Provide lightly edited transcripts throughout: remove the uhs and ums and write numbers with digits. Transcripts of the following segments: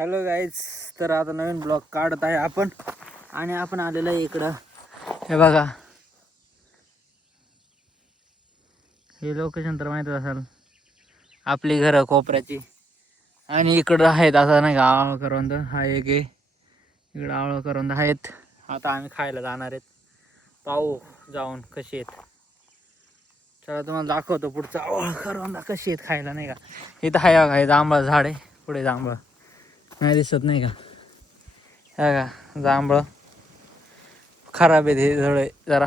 Hello guys, तर आता नवीन blog काढत आहे आपण. आणि आपण आलेलो आहे इकडं. हे बघा, हे लोकेशन तर माहीतच असेल, आपली घरं कोपऱ्याची. आणि इकडं आहेत असं नाही का, आवळ करवंद हा एक आहे, इकडं आवळ करवंद आहेत. आता आम्ही खायला जाणार आहेत, पाहू जाऊन कशी आहेत. चला तुम्हाला दाखवतो पुढचं आवळ करवंद कशी आहेत खायला, नाही का. इथं आहे बघा, हे जांभळ झाड आहे, पुढे जांभळ नाही दिसत नाही का. हे का जांभळ खराब आहेत, हे झाडे जरा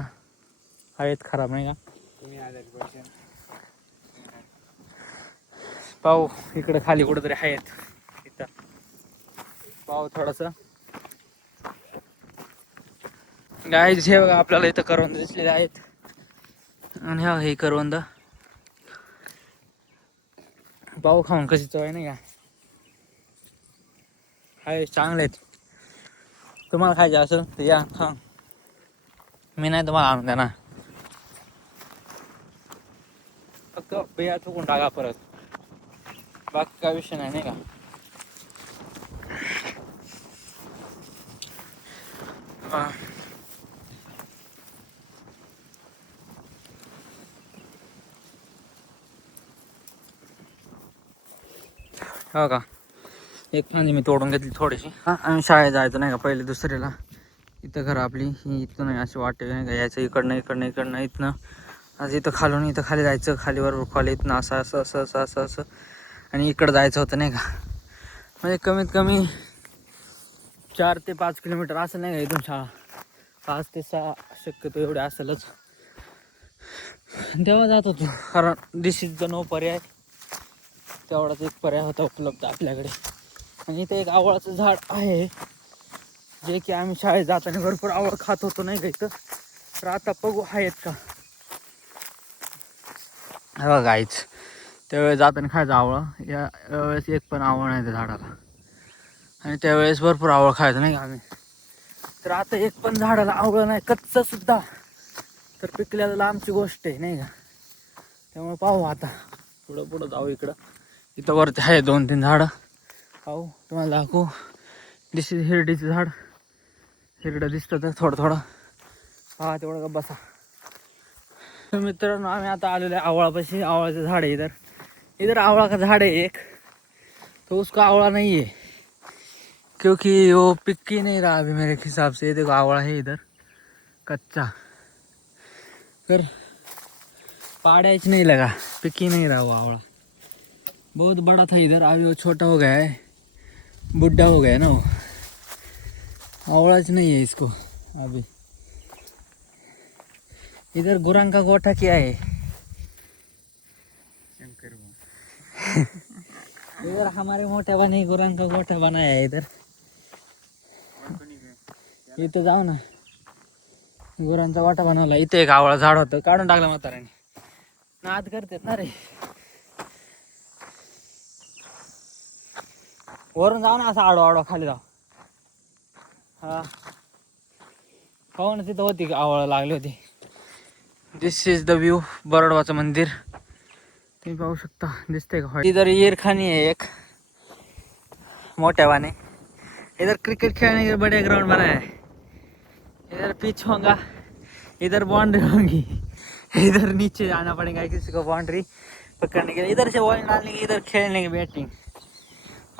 आहेत खराब, नाही का. पाहू इकडे खाली कुठेतरी आहेत, इथं पाहू थोडस. गाईज हे बघा, आपल्याला इथं करवंद दिसलेले आहेत. आणि हा हे करवंद पाहू खाऊन कशी चव आहे, नाही का. हाय चांगले आहेत, तुम्हाला खायचे असेल तर या खा. मी नाही तुम्हाला आणून देणार, फक्त बिया चुकून टाका परत, बाकी काय विषय नाही, नाही का. हो का, एक फांदी मी तोडून घेतली थोडीशी. आम्ही शाळेत जायचो नाही का, पहिले दुसरीला. इथं घर आपली ही इथं नाही, अशी वाटे नाही का, यायचं इकडनं इकडनं इकडनं इथनं, आज इथं खालून इथं खाली जायचं, खालीवर खाली इथनं असं असं असं असं असं असं आणि इकडं जायचं होतं नाही का. म्हणजे कमीत कमी 4 ते 5 किलोमीटर असेल नाही का इथून शाळा, 5 ते 6 शक्यतो एवढे असेलच. तेव्हा जात होतो, कारण दिस इज द नो पर्याय, तेवढाच एक पर्याय होता उपलब्ध आपल्याकडे. आणि इथे एक आवळाचं झाड आहे, जे की आम्ही शाळेत जाताना भरपूर आवळ खात होतो नाही का इथं. तर आता बघू आहेत का. बघा गाईच, त्यावेळेस जाताना खायचं आवळं, या वेळेस एक पण आवळ नाही त्या झाडाला. आणि त्यावेळेस भरपूर आवळ खायचं नाही का आम्ही. तर आता एक पण झाडाला आवळं नाही, कच्चं सुद्धा. तर पिकल्याला लांबची गोष्ट आहे नाही का. त्यामुळे पाहू आता पुढं पुढं जाऊ इकडं. इथं वरती आहे 2-3 झाडं, पाहू तुम्हाला दाखवू. दिस इज हिरडीचं झाड, हिरडं दिसतं तर थोडं थोडं पहा, तेवढं का बसा. तर मित्रांनो, आम्ही आता आलेलो आहे आवळापाशी. आवळाचं झाड आहे इधर, इधर आवळा का झाड है एक, तो उसका आवड़ा नहीं है क्योंकि वो पिक ही नहीं रहा अभी मेरे हिसाब से. ये देखो आवड़ा है इधर कच्चा, कर पाड़ेच नहीं लगा, पिक ही नहीं रहा वो आवड़ा. बहुत बड़ा था इधर, अभी वो छोटा हो गया है, बुढ़ा हो गया ना वो. आवड़ाच नहीं है इसको अभी. इधर गुरंग का गोठा क्या है इधर हमारे मोठ्या बने गुरंग का गोठा बनाया है इधर. इथं जाऊ ना, गुरांचा वाटा बनवला. इथे एक आवळा झाड होतं, काढून टाकलं म्हाताऱ्याने. नाद करतात ना रे. वरून जाऊ ना, असं आडो आडो खाली जाऊ. हा पाहू ना, तिथं होती आवळ लागली होती. दिस इज द व्ह्यू, बरडवाचं मंदिर तुम्ही पाहू शकता, दिसतंय का. इधर येरखानी है एक मोठ्या वाने. इधर क्रिकेट खेलने के बड़े ग्राउंड बनाया है. इधर पिच होगा, इधर बाउंड्री होगी, इधर नीचे जाना पड़ेगा किसी को बाउंड्री पकड़ने के लिए. इधर से बॉल डालने की, इधर खेलने की बैटिंग.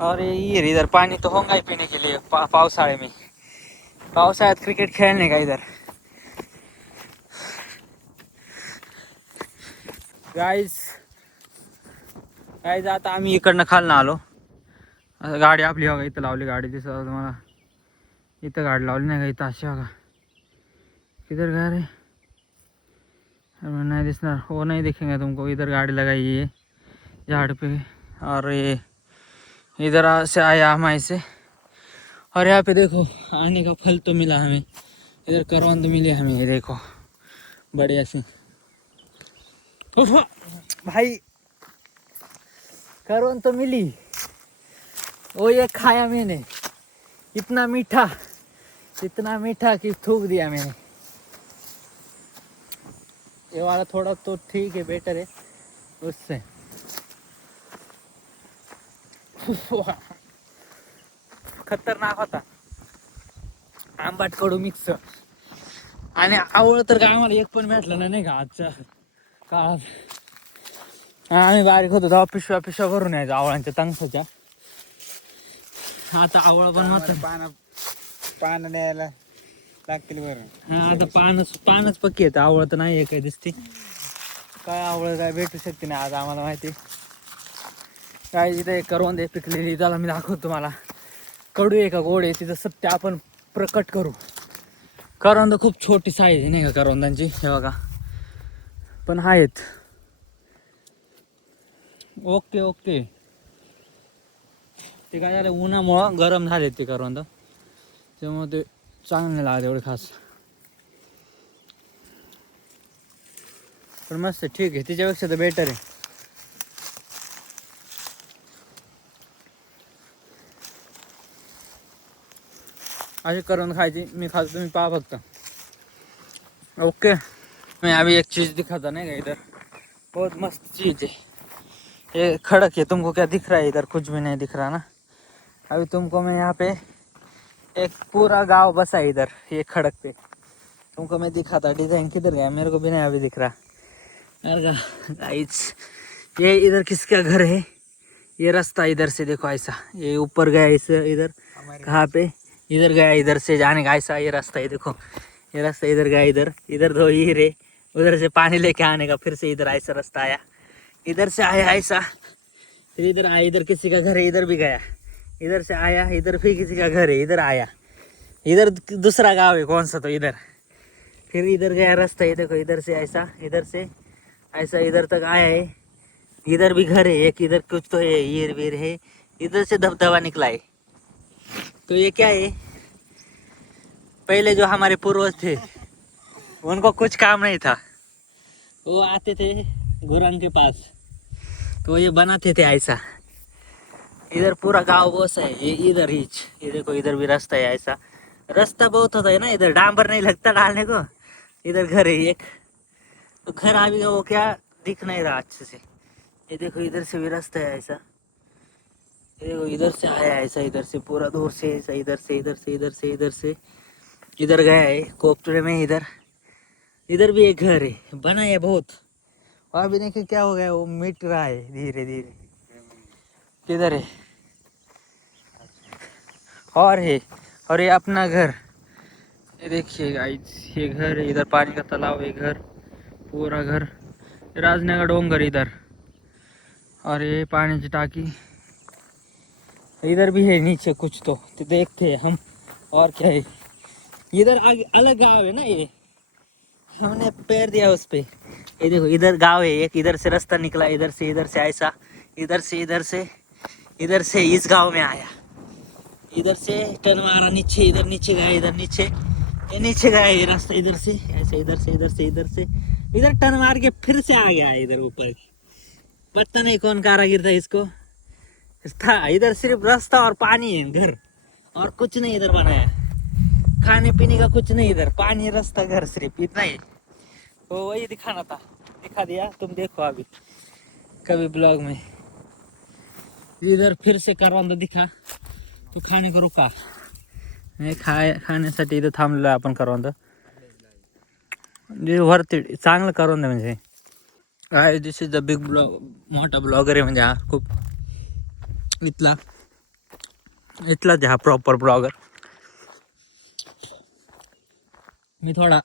और ये इधर पानी तो होगा ही पीने के लिए पावसाळे में, पावसाळ्यात क्रिकेट खेळणे का इधर. गाईज आता आम्ही इकडनं खालनं आलो. गाडी आपली बघा इथं लावली, गाडी दिसत तुम्हाला इथं गाडी लावली नाही का, इथं अशी बघा. किधर गा रे, नहीं दिसना, वो नहीं दिखेंगे तुमको. इधर गाड़ी लगाई है झाड़ पे, और ये इधर से आया हम ऐसे. और यहाँ पे देखो आने का फल तो मिला हमें, इधर करवंद मिले हमें, ये देखो बढ़िया से. भाई करवंद तो मिली, वो ये खाया मैंने, इतना मीठा कि थूक दिया मैंने. ये वाला थोड़ा तो ठीक है, बेटर है उससे. खतरनाक होता, आंबाट कडू मिक्स. आणि आवळ तर काय आम्हाला एक पण भेटलं नाही का आजच्या काळात. आम्ही बारीक होतो तेव्हा पिशव्या भरून यायचो आवळांच्या तंगसाच्या. आता आवळ बनवत पान न्यायला लागतील बरं. हा आता पानच पक्की येतं, आवळ तर नाही काय दिसते. काय आवळ काय भेटू शकते नाही आज आम्हाला माहिती. काय इथे करवंद आहे पिकलेली, त्याला मी दाखवतो तुम्हाला. कडू आहे का गोड आहे तिचं सत्य आपण प्रकट करू. करवंद खूप छोटी साईज आहे नाही का करवंदांची, हे बघा. पण आहेत. Okay okay. ते काय झालं उन्हामुळं गरम झाले ते करवंद, त्यामुळे ते चांगलं नाही लागत एवढे खास. पण मस्त ठीक आहे, तिच्यापेक्षा तर बेटर आहे. अशी करवंद खायची, मी खातो तुम्ही पहा फक्त. ओके. मैं अभी एक चीज़ दिखाता नहीं का इधर, बहुत मस्त चीज़ है. ये खड़क है, तुमको क्या दिख रहा है इधर? कुछ भी नहीं दिख रहा ना. अभी तुमको मैं यहाँ पे एक पूरा गांव बसा है इधर, ये खड़क पे तुमको मैं दिखाता. डिजाइन किधर गया मेरे को भी नहीं अभी दिख रहा. गाइस ये इधर किसका घर है? ये रास्ता इधर से देखो ऐसा, ये ऊपर गया इसे इधर कहाँ पे, इधर गया, इधर से जाने का ऐसा ये रास्ता है. देखो ये रास्ता इधर गया, इधर दो हीरे, उधर से पानी लेके आने का, फिर से इधर ऐसा रास्ता आया, इधर से आया ऐसा, फिर इधर आया, इधर किसी का घर है, इधर भी गया, इधर से आया, इधर फिर किसी का घर है, इधर आया, इधर दूसरा गांव है कौन सा तो इधर, फिर इधर गया रास्ता. ये देखो इधर से ऐसा, इधर से ऐसा इधर तक आया है, इधर भी घर है एक, इधर कुछ तो है हीर वीर है, इधर से धबधबा निकला है. तो ये क्या है, पहले जो हमारे पूर्वज थे उनको कुछ काम नहीं था, वो आते थे गुरांग के पास तो ये बनाते थे ऐसा. इधर पूरा गांव बसा है, ये इधर ही, ये देखो इधर भी रास्ता है ऐसा. रास्ता बहुत होता है ना इधर, डांबर नहीं लगता डालने को. इधर घर है एक, तो घर अभी वो क्या दिख नहीं रहा अच्छे से. ये देखो इधर से भी रास्ता है ऐसा, ये देखो इधर से आया ऐसा, इधर से पूरा दूर से ऐसा, इधर से इधर से इधर से इधर से इधर गया है कोपचुड़े में. इधर भी एक घर है बना है बहुत, और अभी देखिए क्या हो गया, वो मिट रहा है धीरे धीरे. किधर है और है, और ये अपना घर. ये देखिए गाइस ये घर है, इधर पानी का तालाब है, घर पूरा घर, राजने का डोंगर इधर, और ये पानी की टाकी इधर भी है नीचे कुछ तो देखते हैं हम. और क्या है इधर अलग गाँव है ना, ये हमने पैर दिया उस पे. ये देखो इधर गांव है एक, इधर से रास्ता निकला, इधर से ऐसा, इधर से इस गांव में आया, इधर से टर्न मारा नीचे, इधर नीचे गया, इधर नीचे, ये नीचे गया ये रास्ता, इधर से ऐसे, इधर से इधर टर्न मार के फिर से आ गया इधर ऊपर. पता नहीं कौन कारागिर था इसको, था इधर सिर्फ रास्ता और पानी है, घर और कुछ नहीं इधर बनाया, खाने पीने का कुछ नहीं इधर, पानी रास्ता घर सिर्फ इतना ही. तो वही दिखाना था, दिखा दिया. तुम देखो अभी कभी ब्लॉग में. इधर फिर से करवंद दिखा तो खाने को रुका, खाण्यासाठी इथं थांबलो आपण. करवंद वरती चांगलं करवंद म्हणजे. दिस इज द बिग ब्लॉग, मोठा ब्लॉगर आहे म्हणजे हा, खूप इथलाच हा प्रॉपर ब्लॉगर. मी थोडा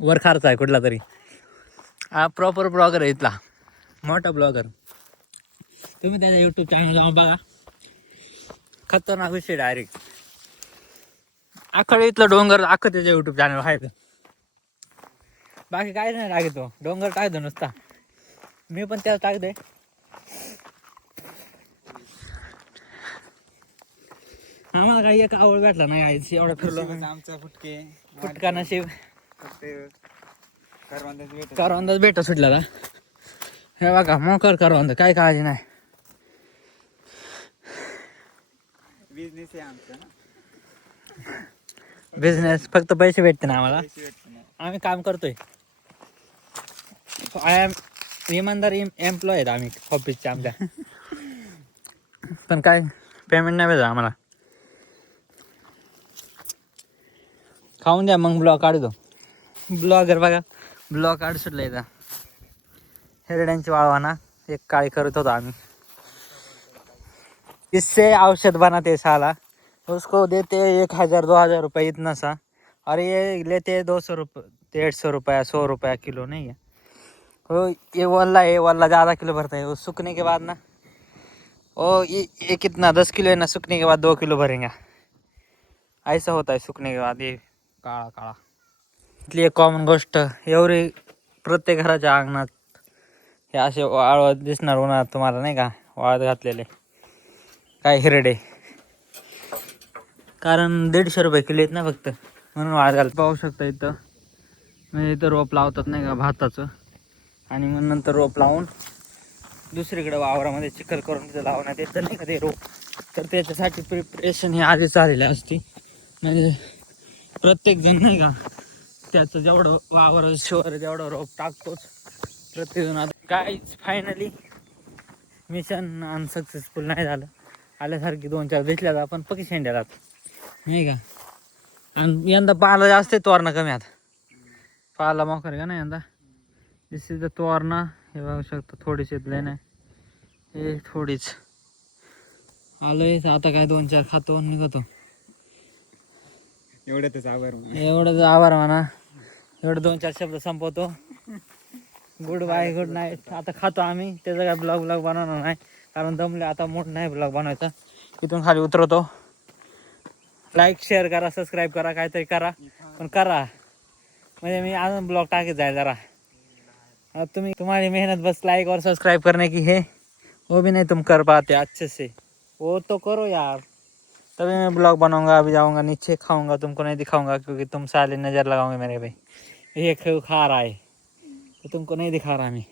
वर खारचा आहे कुठला तरी, हा प्रॉपर ब्लॉगर आहे इथला, मोठा ब्लॉगर. तुम्ही त्याच्या यूट्यूब चॅनल जाऊन बघा, खतरनाक विषय डायरेक्ट. अख्खं इथलं डोंगर अख्खं त्याच्या यूट्यूब चॅनल आहे. बाकी काय नाही टाकतो, डोंगर टाकतो नुसता, मी पण त्याला टाकते. आम्हाला काही एक आवड भेटला नाही आईची, एवढा फिरलो आमचा फुटका नशीब, करवंदाच करवंदाच भेट सुटला का. हे बघा मोकर करवंद, काय काळजी नाही. बिझनेस आहे आमचा ना, बिझनेस फक्त पैसे भेटते ना आम्हाला, पैसे भेटत नाही. आम्ही काम करतोय. आय एम इमानदार एम्प्लॉय आहेत आम्ही ऑफिसचे आमच्या. पण काय पेमेंट नाही भेटत आम्हाला. खाऊन द्या मग ब्लॉग काढतो. ब्लॉगर बघा ब्लॉग काढ सुटला इथं. हिरड्यांची वाळवाना एक काळी करत होतो आम्ही. इससे औषध बनाते साला, उसको देते 1000-2000 रुपये इतना सा, और ये लेते 200 रुपये 150 रुपया 100 रुपया किलो नहीं है. वो ये वाला ज़्यादा किलो भरता है. वो सूखने के बाद ना वो ये कितना 10 किलो है ना, सूखने के बाद 2 किलो भरेंगे. ऐसा होता है सूखने के बाद. ये काळा काळा इथली एक कॉमन गोष्ट एवढी प्रत्येक घराच्या अंगणात हे असे वाळवत दिसणार उन्हात तुम्हाला नाही का, वाळत घातलेले काय हिरडे. कारण 150 रुपये किलो आहेत ना फक्त, म्हणून वाळत घालत. पाहू शकता इथं म्हणजे इथं रोप लावतात नाही का भाताचं, आणि मग नंतर रोप लावून दुसरीकडे वावरामध्ये चिखल करून तिथं लावण्यात येतं नाही का ते रोप. तर त्याच्यासाठी प्रिपरेशन ही आधीच झालेली असते. म्हणजे प्रत्येक जण नाही का त्याचं जेवढं वावर शिवर जेवढं रोप टाकतोच प्रत्येकजण. आता काहीच फायनली मिशन अनसक्सेसफुल नाही झालं. आल्यासारखी 2-4 दिसल्यात आपण पकी शेंड्याला नाही का. आणि यंदा पाला जास्त आहे, तोरणं कमी आता. पाला मोकर का नाही यंदा. दिस इज द तोरणं. हे बघू शकता थोडीशी लय नाही, हे थोडीच आलोय. आता काय 2-4 खातो निघतो. एवढंच आभार. एवढंच आभार म्हणा. एवढं 2-4 शब्द संपवतो. Good bye good night. आता खातो आम्ही. त्याचा काय ब्लॉग बनवणार नाही कारण दमले आता. मूड नाही ब्लॉग बनवायचा. इथून खाली उतरवतो. लाईक शेअर करा, सबस्क्राईब करा, काहीतरी करा पण करा, म्हणजे मी अजून ब्लॉग टाकत जाईल जरा. तुम्हारी मेहनत बस लाइक और सब्सक्राइब करने की है, वो भी नहीं तुम कर पाते अच्छे से. वो तो करो यार, तभी मैं ब्लॉग बनाऊंगा. अभी जाऊंगा नीचे, खाऊंगा, तुमको नहीं दिखाऊंगा क्योंकि तुम साले नज़र लगाओगे मेरे भाई. ये खा रहा है तो तुमको नहीं दिखा रहा मैं.